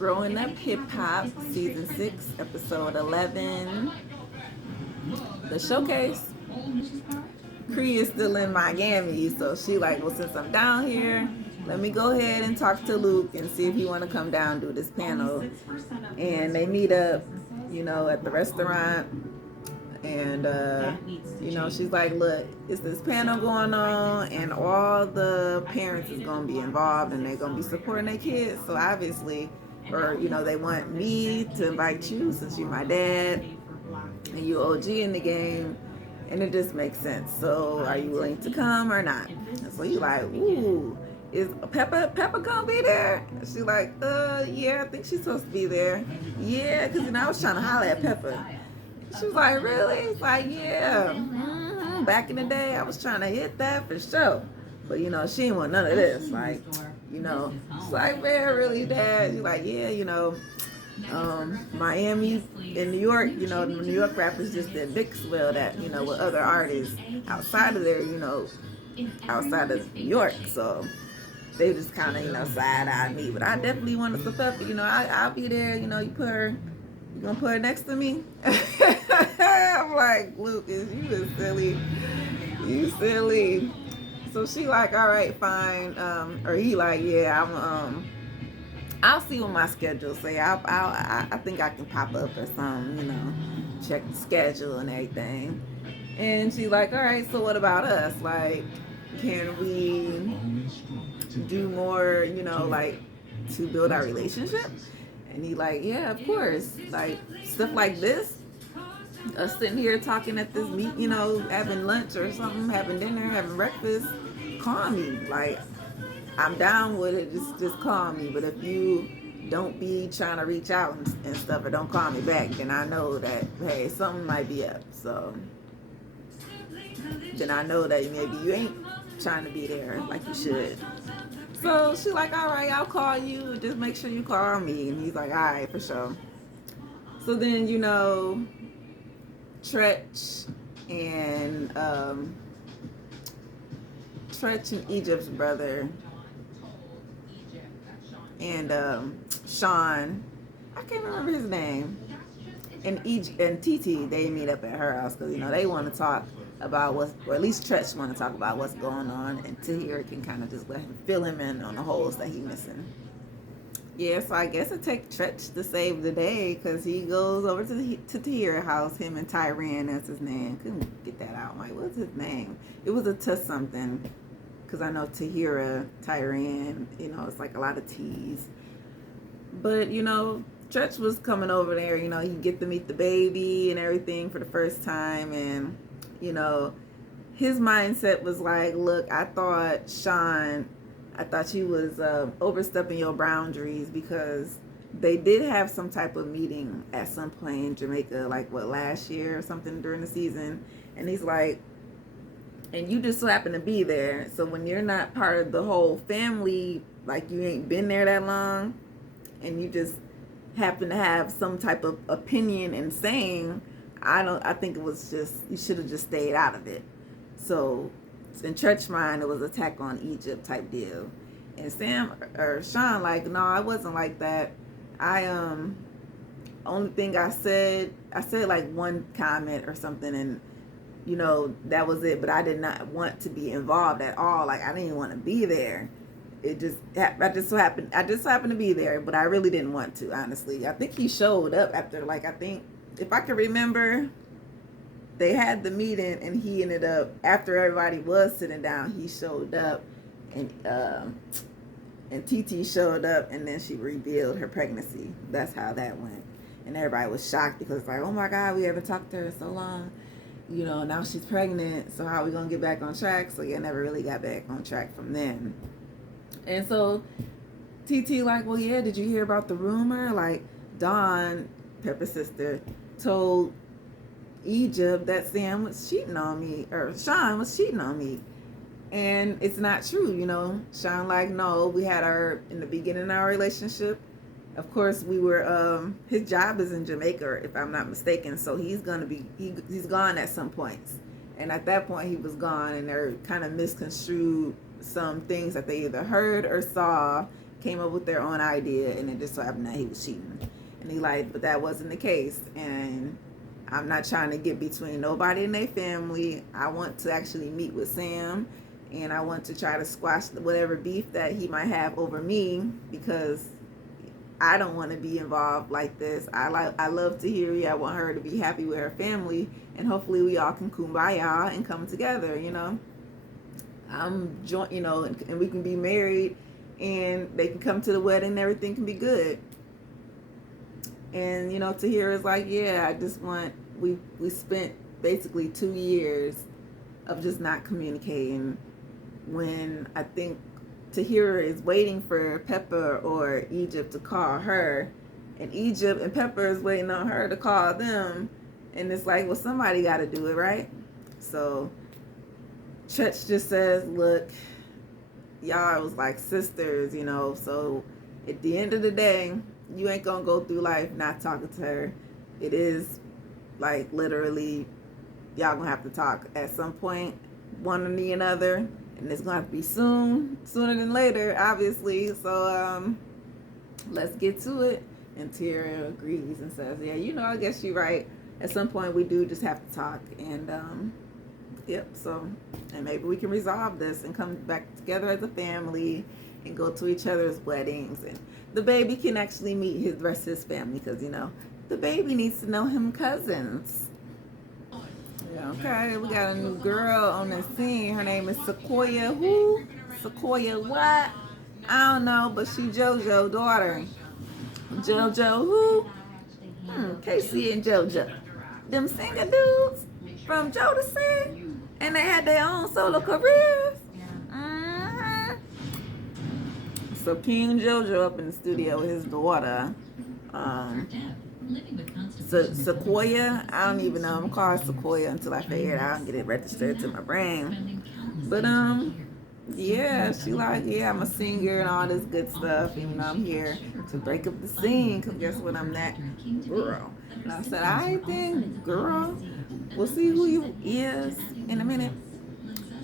Growing Up Hip Hop, Season 6, Episode 11, The Showcase. Cree is still in Miami, so she like, well, since I'm down here, let me go ahead and talk to Luke and see if he want to come down and do this panel. And they meet up, at the restaurant. And she's like, look, it's this panel going on, and all the parents is gonna be involved, and they're gonna be supporting their kids. So obviously, or they want me to invite you since you're my dad and you OG in the game, and it just makes sense. So are you willing to come or not? And so you like, ooh, is Peppa gonna be there? She's like, yeah, I think she's supposed to be there. Yeah, because I was trying to holler at Peppa. She was like, really? It's like, yeah. Back in the day, I was trying to hit that for sure. But, she didn't want none of this. Like, she's like, man, really, Dad? She's like, yeah, Miami and New York, the New York rappers just did big swell that, with other artists outside of there, outside of New York. So they just kind of, side-eyed me. But I definitely wanted to Pepper. I'll be there. You gonna put her next to me? I'm like, Lucas, you is silly. You silly. So she like, all right, fine. Or he like, yeah, I'll see what my schedule say. I think I can pop up or something, check the schedule and everything. And she's like, all right, so what about us? Like, can we do more, like to build our relationship? And he like, yeah, of course. Like, stuff like this. Us sitting here talking at this meet, having lunch or something, having dinner, having breakfast. Call me. Like, I'm down with it. Just call me. But if you don't be trying to reach out and stuff or don't call me back, then I know that, hey, something might be up. So then I know that maybe you ain't trying to be there like you should. So she like, all right, I'll call you. Just make sure you call me. And he's like, all right, for sure. So then, Tretch and Egypt's brother and Sean, I can't remember his name, and TT, they meet up at her house because they want to talk about or at least Tretch want to talk about what's going on, and Tahir can kind of just let him fill him in on the holes that he's missing. Yeah, so I guess it takes Tretch to save the day because he goes over to Tahir's house, him and Tyran, that's his name. Couldn't get that out. I'm like, what's his name? It was a T something because I know Tahira, Tyran, it's like a lot of T's. But, Tretch was coming over there, he get to meet the baby and everything for the first time, and his mindset was like, look, I thought you was overstepping your boundaries because they did have some type of meeting at some point in Jamaica, like last year or something during the season. And he's like, and you just so happen to be there. So when you're not part of the whole family, like you ain't been there that long, and you just happen to have some type of opinion and saying, I think it was just, you should have just stayed out of it. So in Church mind, it was attack on Egypt type deal. And Sean like, no, I wasn't like that. Only thing I said like one comment or something, and that was it. But I did not want to be involved at all. Like, I didn't want to be there. I just so happened to be there, but I really didn't want to, honestly. I think he showed up after, like, I think, if I can remember, they had the meeting, and he ended up, after everybody was sitting down, he showed up, and TT showed up, and then she revealed her pregnancy. That's how that went. And everybody was shocked because it's like, oh my God, we haven't talked to her in so long. Now she's pregnant, so how are we going to get back on track? So yeah, never really got back on track from then. And so TT like, well, yeah, did you hear about the rumor? Like, Dawn, Pepper's sister, told Egypt that Sean was cheating on me. And it's not true, Sean like, no, we had her in the beginning of our relationship. Of course, we were, his job is in Jamaica, if I'm not mistaken. So he's gone at some points. And at that point, he was gone, and they're kind of misconstrued some things that they either heard or saw came up with their own idea, and it just so happened that he was cheating. And he like, but that wasn't the case. And I'm not trying to get between nobody in their family. I want to actually meet with Sam, and I want to try to squash whatever beef that he might have over me, because I don't want to be involved like this. I love Tahiri. I want her to be happy with her family, and hopefully we all can kumbaya and come together, you know. I'm joint, you know, and we can be married, and they can come to the wedding and everything can be good. And, you know, Tahiri is like, yeah, I just want, we spent basically 2 years of just not communicating, when I think Tahiri is waiting for Pepper or Egypt to call her, and Egypt and Pepper is waiting on her to call them, and it's like, well, somebody got to do it, right? So Church just says, look, y'all was like sisters, you know, so at the end of the day, you ain't gonna go through life not talking to her. It is like literally, y'all gonna have to talk at some point, one or the other, and it's gonna have to be sooner than later, obviously. So let's get to it. And Tara agrees and says, yeah, you know, I guess you're right. At some point we do just have to talk. And yep, so, and maybe we can resolve this and come back together as a family and go to each other's weddings, and the baby can actually meet the rest of his family, because, you know, the baby needs to know him cousins. Yeah, okay, we got a new girl on the scene. Her name is Sequoia. Who? Sequoia what? I don't know, but she JoJo's daughter. JoJo who? Casey and JoJo. Them singer dudes from Jodeci, and they had their own solo careers. So King JoJo up in the studio with his daughter. Sequoia, I don't even know. I'm gonna call her Sequoia until I figure it out and get it registered to my brain. But yeah, she like, yeah, I'm a singer and all this good stuff, even though I'm here to break up the scene, because guess what, I'm that girl. And I said, I think, girl, we'll see who you is in a minute.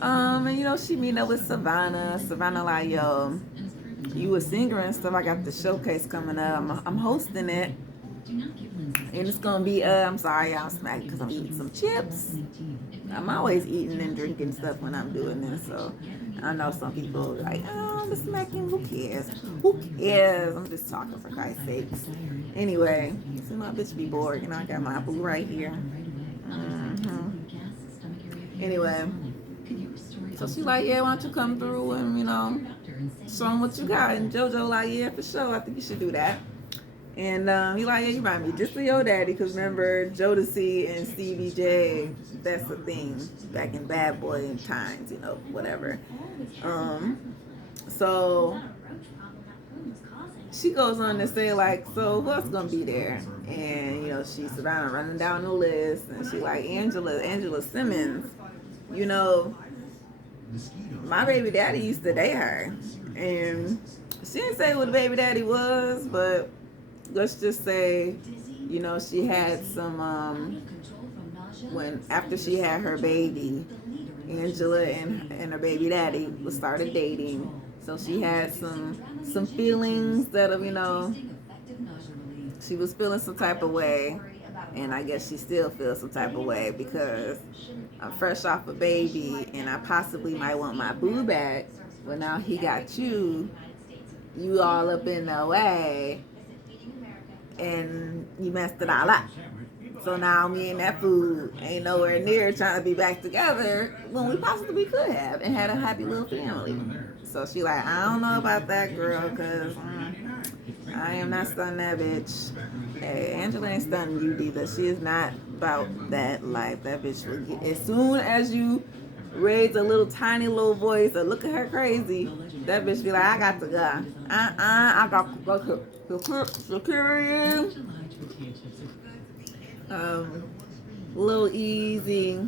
And you know, she meet up with Savannah like, yo, you a singer and stuff. I got the showcase coming up. I'm hosting it, and it's gonna be I'm sorry, y'all smacking because I'm eating some chips. I'm always eating and drinking stuff when I'm doing this, so I know some people are like, oh, I'm smacking. Who cares? I'm just talking, for Christ's sakes. Anyway, see my bitch be bored, you know. I got my boo right here. Anyway, so she like, yeah, why don't you come through and, you know, show them what you got. And JoJo like, yeah, for sure, I think you should do that. And he like, yeah, you remind me just of your daddy, because remember Jodeci and Stevie J, that's the thing back in Bad Boy times, you know, whatever. So she goes on to say, like, so what's gonna be there? And, you know, she's running down the list, and she like, Angela Simmons, you know, my baby daddy used to date her. And she didn't say who the baby daddy was, but let's just say, you know, she had some, after she had her baby, Angela and her baby daddy started dating. So she had some feelings that, you know, she was feeling some type of way. And I guess she still feels some type of way, because I'm fresh off a baby and I possibly might want my boo back. Well, now he got you all up in the way, and you messed it all up. So now me and that fool ain't nowhere near trying to be back together when we possibly could have and had a happy little family. So she like, I don't know about that, girl, because I am not stunning that bitch. Hey, Angela ain't stunning you either. She is not about that life. That bitch will get, as soon as you raise a little tiny little voice or look at her crazy, that bitch be like, I got to go. I got to go to security. Lil Easy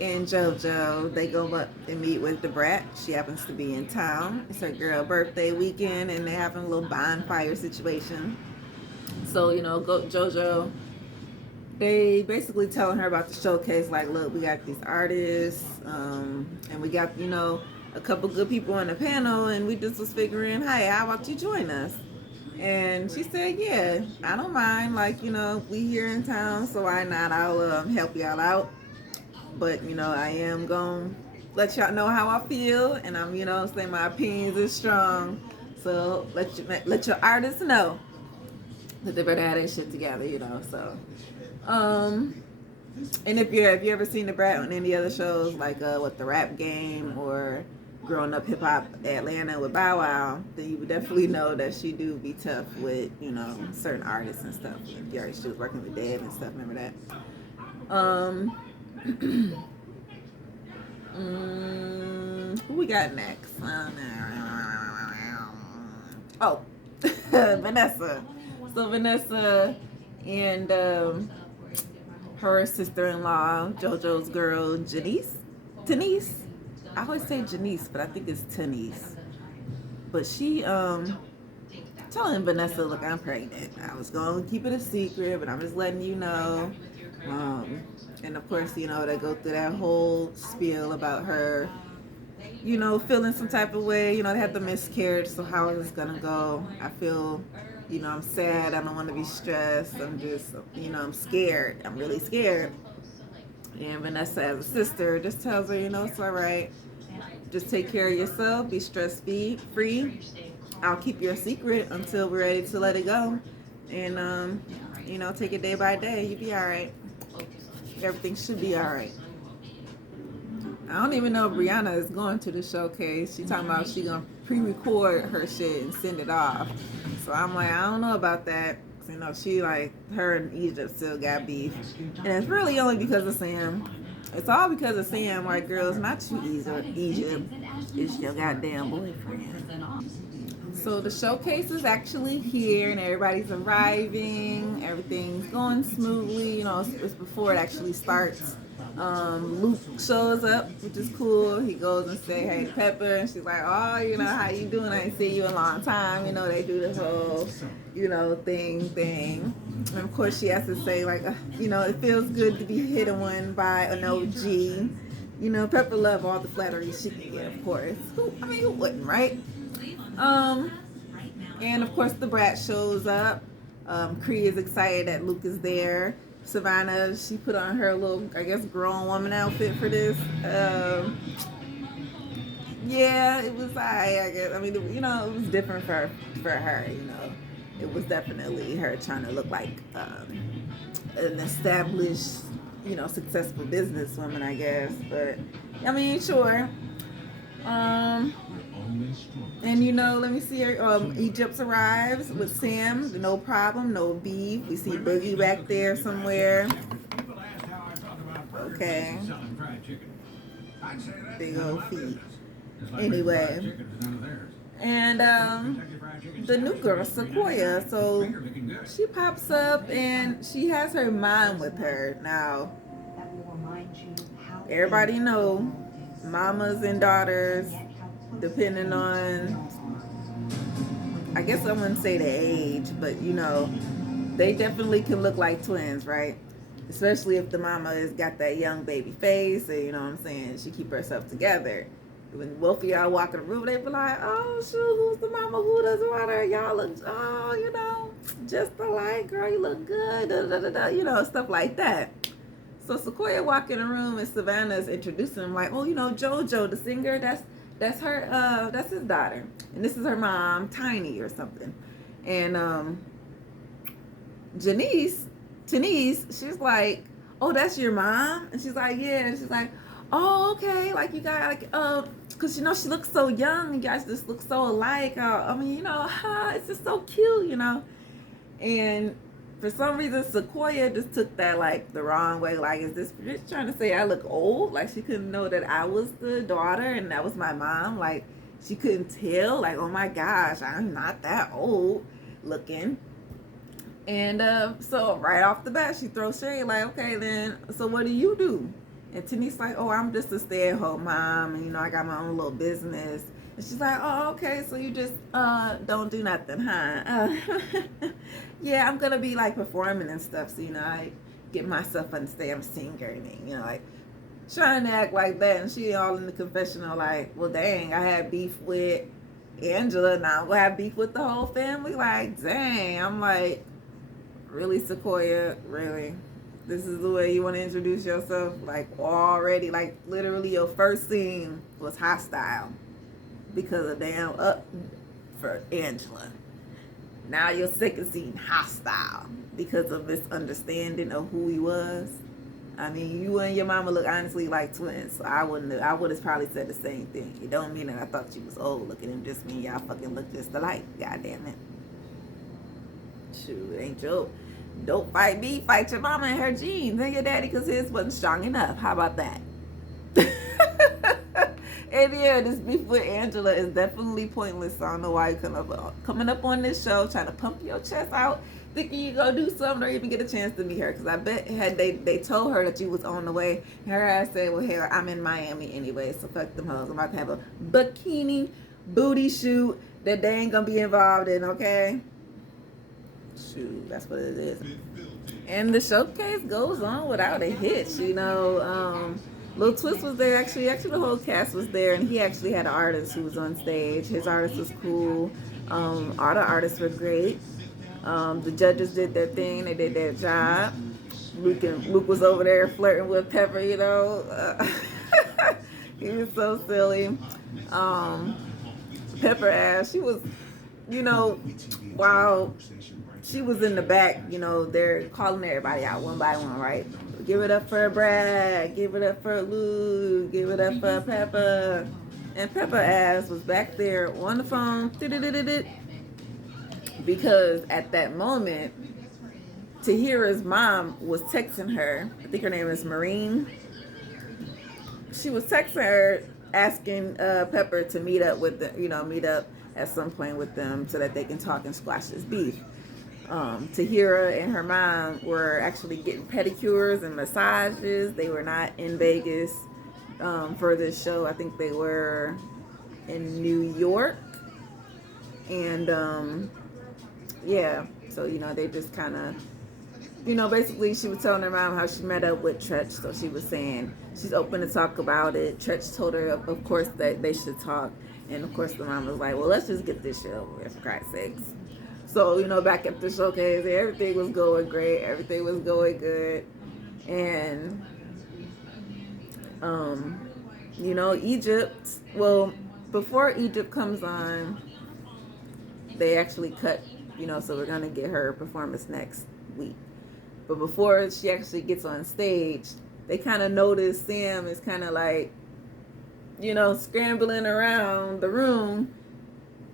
and JoJo, they go up and meet with the brat. She happens to be in town. It's her girl birthday weekend, and they're having a little bonfire situation. So, you know, JoJo, they basically telling her about the showcase, like, look, we got these artists, and we got, you know, a couple good people on the panel, and we just was figuring, hey, how about you join us? And she said, yeah, I don't mind. Like, we here in town, so why not? I'll help y'all out. But, I am going to let y'all know how I feel. And I'm, saying my opinions is strong. So let your artists know that they better have their shit together, So, and if you ever seen the Brat on any other shows, like The Rap Game or Growing Up Hip Hop Atlanta with Bow Wow, then you would definitely know that she do be tough with, certain artists and stuff. She was working with Dead and stuff, remember that? Who we got next? Oh, Vanessa. So Vanessa and her sister-in-law, JoJo's girl, Denise. I always say Janice, but I think it's Tenise. But she telling Vanessa, look, I'm pregnant. I was going to keep it a secret, but I'm just letting you know. And of course, they go through that whole spiel about her, feeling some type of way. They had the miscarriage, so how is this going to go? I feel, I'm sad. I don't want to be stressed. I'm just, I'm scared. I'm really scared. And Vanessa, as a sister, just tells her, it's all right. Just take care of yourself. Be stress-free. I'll keep your secret until we're ready to let it go. And, take it day by day. You'll be all right. Everything should be all right. I don't even know if Brianna is going to the showcase. She talking about she gonna pre-record her shit and send it off. So I'm like, I don't know about that. She her and Egypt still got beef. And it's really only because of Sam. It's all because of Sam, white girls, not you, Egypt. It's your goddamn boyfriend. So the showcase is actually here and everybody's arriving. Everything's going smoothly. It's before it actually starts. Luke shows up, which is cool. He goes and say, hey, Pepper. And she's like, oh, how you doing? I ain't seen you in a long time. They do this whole, thing. And of course she has to say, like, it feels good to be hit on by an OG. Pepper love all the flattery she can get, of course. Who wouldn't, right? And of course the Brat shows up. Cree is excited that Luke is there. Savannah, she put on her little, I guess, grown woman outfit for this. Yeah, it was I guess. It was different for her. It was definitely her trying to look like an established, successful businesswoman, I guess. But sure. And let me see her. Egypt arrives with Sam, no problem, no beef. We see Boogie back there somewhere. Okay. Big old feet. Anyway. And the new girl, Sequoia. So she pops up and she has her mom with her. Now, everybody know mamas and daughters, depending on, I guess I wouldn't say the age, but they definitely can look like twins, right? Especially if the mama has got that young baby face, and she keep herself together. When both of y'all walk in the room, they be like, oh shoot, who's the mama, who doesn't want her? Y'all look, just alike, girl, you look good, da, da, da, da, stuff like that. So Sequoia walk in the room and Savannah's introducing him like, oh, JoJo, the singer, that's her, that's his daughter. And this is her mom, Tiny or something. And Tenise, she's like, oh, that's your mom? And she's like, yeah. And she's like, oh, okay. Like, you got, because, she looks so young. You guys just look so alike. It's just so cute, And for some reason, Sequoia just took that, the wrong way. Like, is this bitch trying to say I look old? Like, she couldn't know that I was the daughter and that was my mom. Like, she couldn't tell. Like, oh, my gosh, I'm not that old looking. And so right off the bat, she throws shade like, okay, then, so what do you do? And Tani's like, oh, I'm just a stay-at-home mom. And, I got my own little business. And she's like, oh, okay, so you just don't do nothing, huh? Yeah, I'm going to be, performing and stuff. So, I get myself on stage. I'm a singer. And, trying to act like that, and she all in the confessional like, well, dang, I had beef with Angela, now I'm gonna have beef with the whole family. Like, dang, I'm like, really, Sequoia, really? This is the way you want to introduce yourself? Like, already, like, literally your first scene was hostile because of damn up for Angela. Now your second scene hostile because of this understanding of who he was. I mean, you and your mama look honestly like twins, so I would have probably said the same thing. It don't mean that I thought she was old looking at him, just mean y'all fucking look just alike. God damn it. Shoot, ain't your, don't fight me, fight your mama and her genes and your daddy because his wasn't strong enough. How about that? And yeah, this beef with Angela is definitely pointless. So I don't know why you coming up on this show trying to pump your chest out, thinking you go do something or even get a chance to meet her. Because I bet had they told her that you was on the way, her ass said, well, hell, I'm in Miami anyway, so fuck them hoes. I'm about to have a bikini booty shoot that they ain't gonna be involved in, okay? Shoot, that's what it is. And the showcase goes on without a hitch, you know. Lil Twist was there, actually the whole cast was there, and he actually had an artist who was on stage. His artist was cool. All the artists were great. The judges did their thing, they did their job. Luke was over there flirting with Pepper, you know. He was so silly. Pepper ass, she was, you know, while she was in the back, you know, they're calling everybody out one by one, right? Give it up for Brad, give it up for Luke, give it up for Pepper. And Pepper ass was back there on the phone, because at that moment, Tahira's mom was texting her. I think her name is Marine. She was texting her, asking Pepper to meet up with them, meet up at some point with them so that they can talk and squash this beef. Tahira and her mom were actually getting pedicures and massages. They were not in Vegas for this show. I think they were in New York. And yeah, so they just kind of, basically she was telling her mom how she met up with Tretch. So she was saying she's open to talk about it. Tretch told her, of course, that they should talk. And of course the mom was like, well, let's just get this shit over with, for Christ's sakes. So, back at the showcase, everything was going great. Everything was going good. And, Egypt, well, before Egypt comes on, they actually cut, so we're going to get her performance next week. But before she actually gets on stage, they kind of notice Sam is kind of like, scrambling around the room,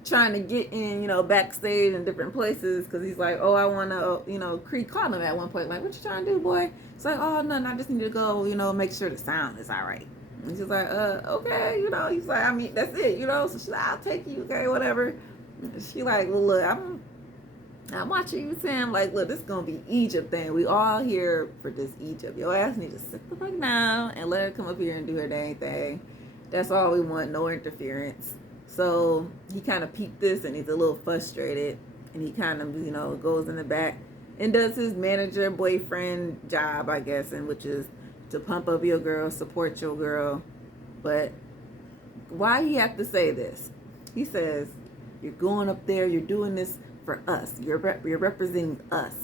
trying to get in, backstage and different places, because he's like, oh, I want to, Creed called him at one point, like, what you trying to do, boy? It's like, oh, nothing, I just need to go, make sure the sound is all right. And she's like, okay, he's like, I mean, that's it, so she's like, I'll take you, okay, whatever. She like, well, look, I'm watching you, Sam, like, look, this is going to be Egypt thing. We all here for this Egypt. Your ass need to sit the fuck down and let her come up here and do her dang thing. That's all we want, no interference. So he kind of peeped this and he's a little frustrated, and he kind of, goes in the back and does his manager boyfriend job, I guess, and which is to pump up your girl, support your girl. But why he have to say this? He says, you're going up there, you're doing this for us. You're representing us.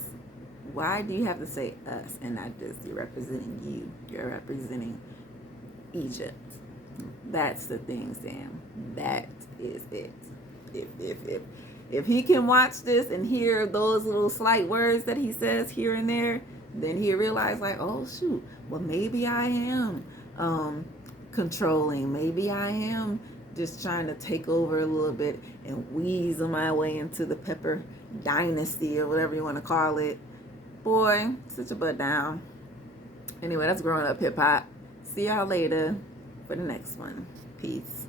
Why do you have to say us and not just you're representing you? You're representing Egypt. That's the thing, Sam. That is it. If he can watch this and hear those little slight words that he says here and there, then he realize like, oh shoot, well maybe I am controlling. Maybe I am just trying to take over a little bit and weasel my way into the Pepper dynasty or whatever you want to call it. Boy, sit your butt down. Anyway, that's Growing Up Hip Hop. See y'all later for the next one. Peace.